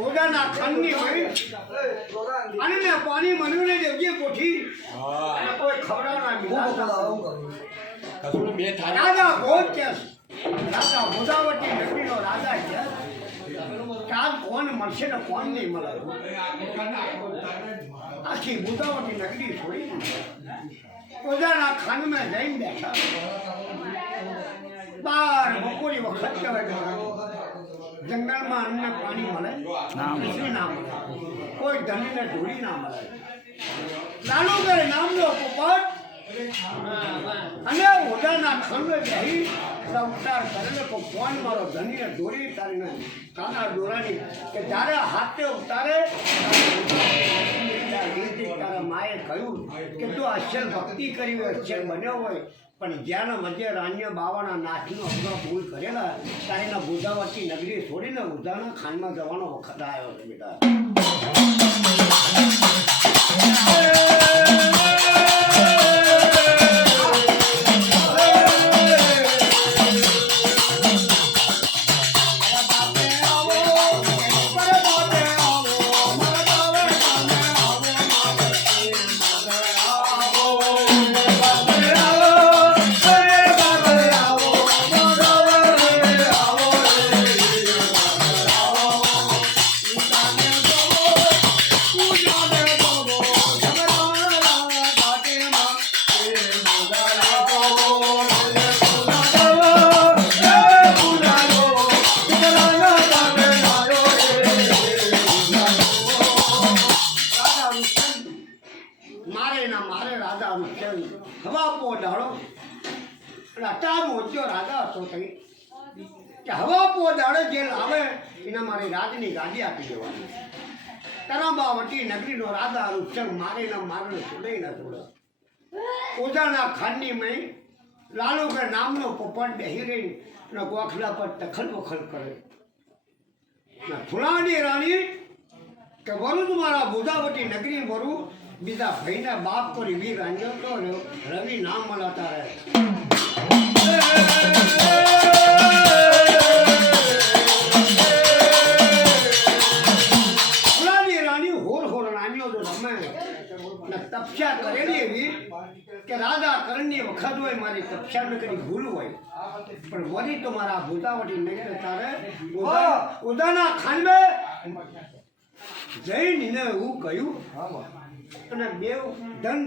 ઓદાના ખાનની મળી અને ને પાણી મનુને દેવજી કોઠી અને કોઈ ખવડાવના બીજા રાજા ભોજ કે રાજા ગોદાવતી નગરીનો રાજા છે કાલ કોણ મળશે ને કોણ નહીં મળે આખી ગોદાવતી નગરી છોડી ઓદાના ખાનમાં જઈને બેઠા બાર બપોરી વખત કહેવાય જંગલમાં અમને પાણી મળે ના મળે કોઈ ધણીને ઢોળી ના મળે લાલુગર નામનો પોપટ અને ઓદાના ખંડ બેહી ઉતાર કરેલો કોણ મારો ધણીને ઢોળી તારીને કાના દોરાની કે જ્યારે હાથે ઉતારે તારા માએ કહ્યું કે તું અક્ષર ભક્તિ કરી હોય અક્ષર બન્યો હોય પણ જ્યાં મધ્ય રાન્ય બાવાના નાથનો અગ્ર ભૂલ કરેલા તારીના ગોદાવતી નગરી છોડીને ઉધાના ખાનમાં જવાનો વખત આવ્યો છે બેટા હવા પોદાડે જે લાવે એને મારી રાજની ગાદી આપી દેવાની તરાબાવતી નગરીનો રાજા રૂપસંગ મારે છોડે ના છોડે ઓજાના ખાનની મય લાલુગર નામનો પોપટ બેહી રહી ને ગોખલા પર તખલ વખલ કરે ફુલાની રાણી કે વરુ મારા ગોદાવતી નગરી વરુ બીજા ભાઈના બાપ પર વીર રાંજો તો રવિ નામ મળતા રહે તપસ્યા કરેલી એવી કે રાજા કરણની વખત હોય મારી તપસ્યા ન કરી ભૂલ હોય પણ વળી તો મારા ગોદાવતી નગરી તારે ઉદાના ખાનમે જઈને હું કહ્યું અને બે ધન